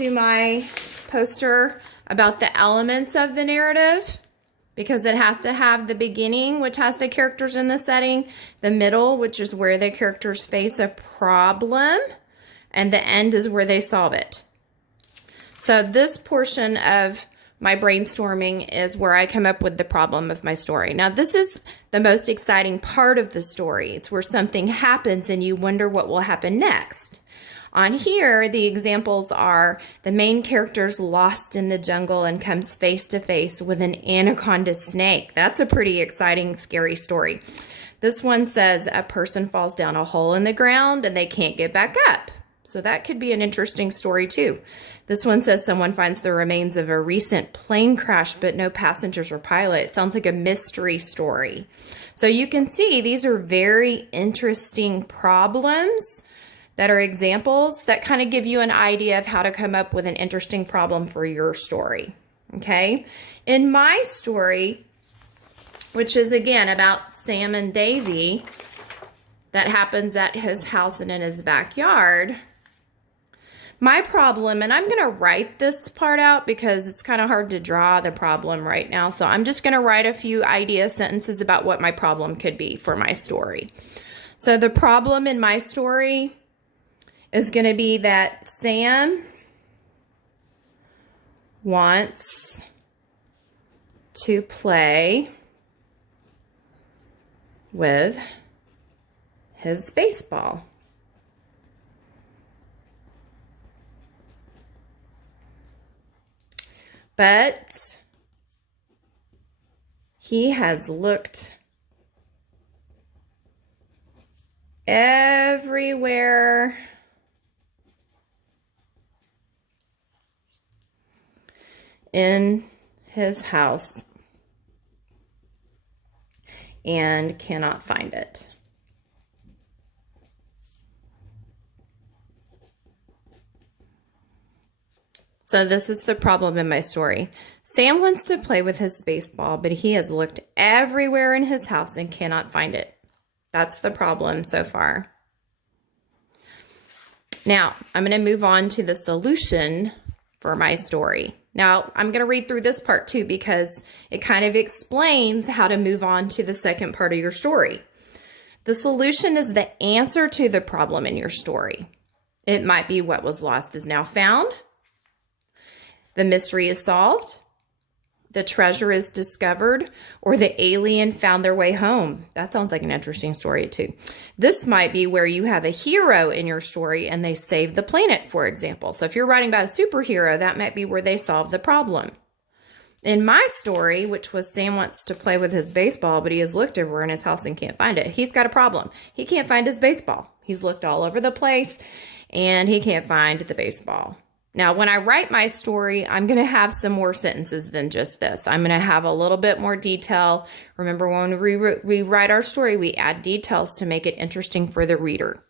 to my poster about the elements of the narrative, because it has to have the beginning, which has the characters in the setting, the middle, which is where the characters face a problem, and the end is where they solve it. So this portion of my brainstorming is where I come up with the problem of my story. Now, this is the most exciting part of the story. It's where something happens and you wonder what will happen next. On here, the examples are the main character's lost in the jungle and comes face to face with an anaconda snake. That's a pretty exciting, scary story. This one says a person falls down a hole in the ground and they can't get back up. So that could be an interesting story too. This one says someone finds the remains of a recent plane crash, but no passengers or pilot. It sounds like a mystery story. So you can see these are very interesting problems that are examples that kind of give you an idea of how to come up with an interesting problem for your story. Okay. In my story, which is again about Sam and Daisy, that happens at his house and in his backyard. My problem, and I'm going to write this part out because it's kind of hard to draw the problem right now. So I'm just going to write a few idea sentences about what my problem could be for my story. So the problem in my story is going to be that Sam wants to play with his baseball. But he has looked everywhere in his house and cannot find it. So this is the problem in my story. Sam wants to play with his baseball, but he has looked everywhere in his house and cannot find it. That's the problem so far. Now, I'm going to move on to the solution for my story. Now, I'm going to read through this part too because it kind of explains how to move on to the second part of your story. The solution is the answer to the problem in your story. It might be what was lost is now found. The mystery is solved, the treasure is discovered, or the alien found their way home. That sounds like an interesting story too. This might be where you have a hero in your story and they save the planet, for example. So if you're writing about a superhero, that might be where they solve the problem. In my story, which was Sam wants to play with his baseball, but he has looked everywhere in his house and can't find it. He's got a problem. He can't find his baseball. He's looked all over the place and he can't find the baseball. Now, when I write my story, I'm going to have some more sentences than just this. I'm going to have a little bit more detail. Remember, when we write our story, we add details to make it interesting for the reader.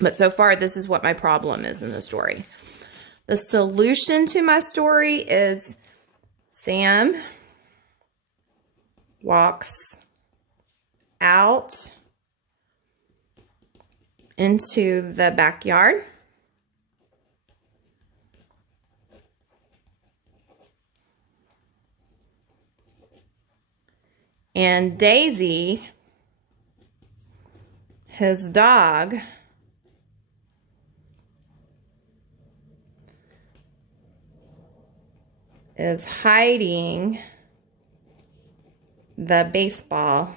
But so far, this is what my problem is in the story. The solution to my story is Sam walks out into the backyard. And Daisy, his dog, is hiding the baseball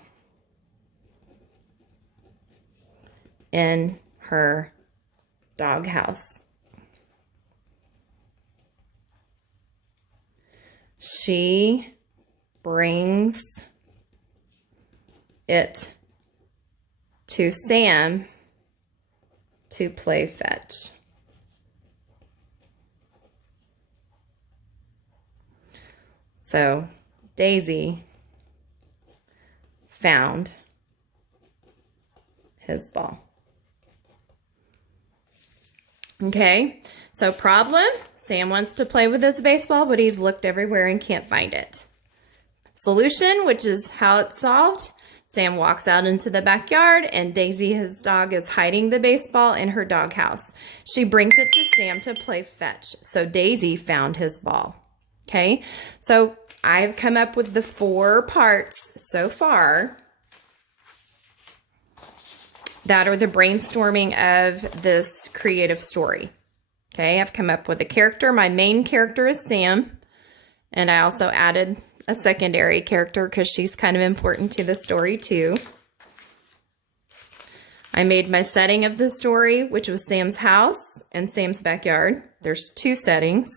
in her doghouse. She brings it to Sam to play fetch. So Daisy found his ball. Okay, so problem, Sam wants to play with his baseball, but he's looked everywhere and can't find it. Solution, which is how it's solved. Sam walks out into the backyard and Daisy, his dog, is hiding the baseball in her doghouse. She brings it to Sam to play fetch. So Daisy found his ball. Okay, so I've come up with the 4 parts so far that are the brainstorming of this creative story. Okay, I've come up with a character. My main character is Sam, and I also added a secondary character because she's kind of important to the story too. I made my setting of the story, which was Sam's house and Sam's backyard. There's 2 settings,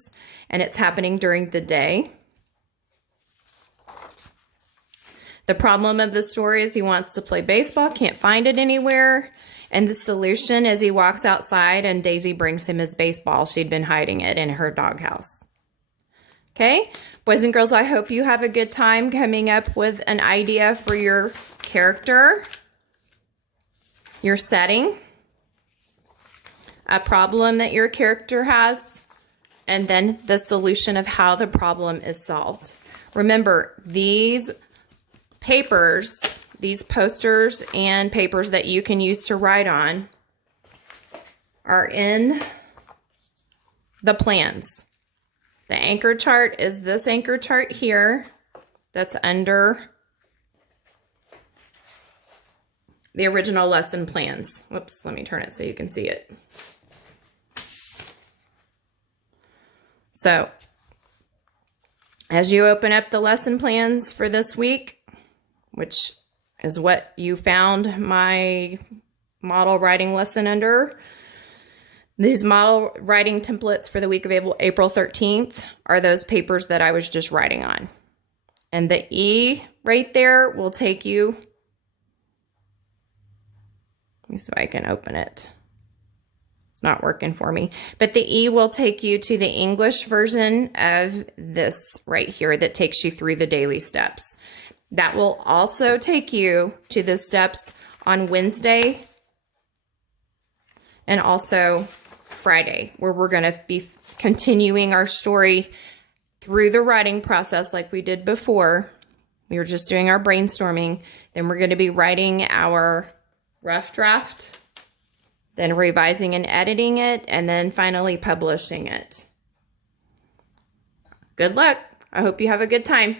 and it's happening during the day. The problem of the story is he wants to play baseball, can't find it anywhere. And the solution is he walks outside and Daisy brings him his baseball. She'd been hiding it in her doghouse. Okay, boys and girls, I hope you have a good time coming up with an idea for your character, your setting, a problem that your character has, and then the solution of how the problem is solved. Remember, these papers, these posters and papers that you can use to write on are in the plans. The anchor chart is this anchor chart here that's under the original lesson plans. Whoops, let me turn it so you can see it. So, as you open up the lesson plans for this week, which is what you found my model writing lesson under, these model writing templates for the week of April 13th are those papers that I was just writing on. And the E right there will take you, let me see if I can open it. It's not working for me. But the E will take you to the English version of this right here that takes you through the daily steps. That will also take you to the steps on Wednesday and also Friday, where we're going to be continuing our story through the writing process like we did before. We were just doing our brainstorming. Then we're going to be writing our rough draft, then revising and editing it, and then finally publishing it. Good luck. I hope you have a good time.